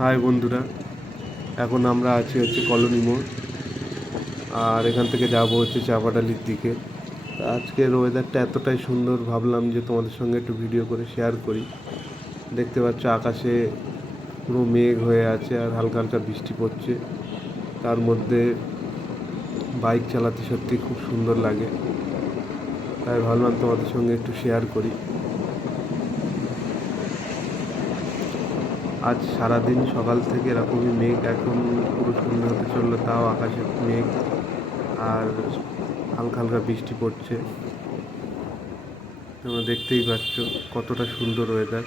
High বন্ধুরা, এখন আমরা আছি কলোনি মোড়। আর এখান থেকে যাব চাপাডালির দিকে। আজকের ওয়েদারটা এতটাই সুন্দর, ভাবলাম যে তোমাদের সঙ্গে একটু ভিডিও করে শেয়ার করি। দেখতে পাচ্ছ আকাশে পুরো মেঘ হয়ে আছে আর হালকা হালকা বৃষ্টি পড়ছে। তার মধ্যে বাইক চালাতে সত্যি খুব সুন্দর লাগে, তাই ভাবলাম তোমাদের সঙ্গে একটু শেয়ার করি। আজ সারাদিন সকাল থেকে এরকমই মেঘ, এখন পুরো সন্ধ্যা হতে চললো তাও আকাশে মেঘ আর হালকা হালকা বৃষ্টি পড়ছে। তোমরা দেখতেই পাচ্ছ কতটা সুন্দর ওয়েদার।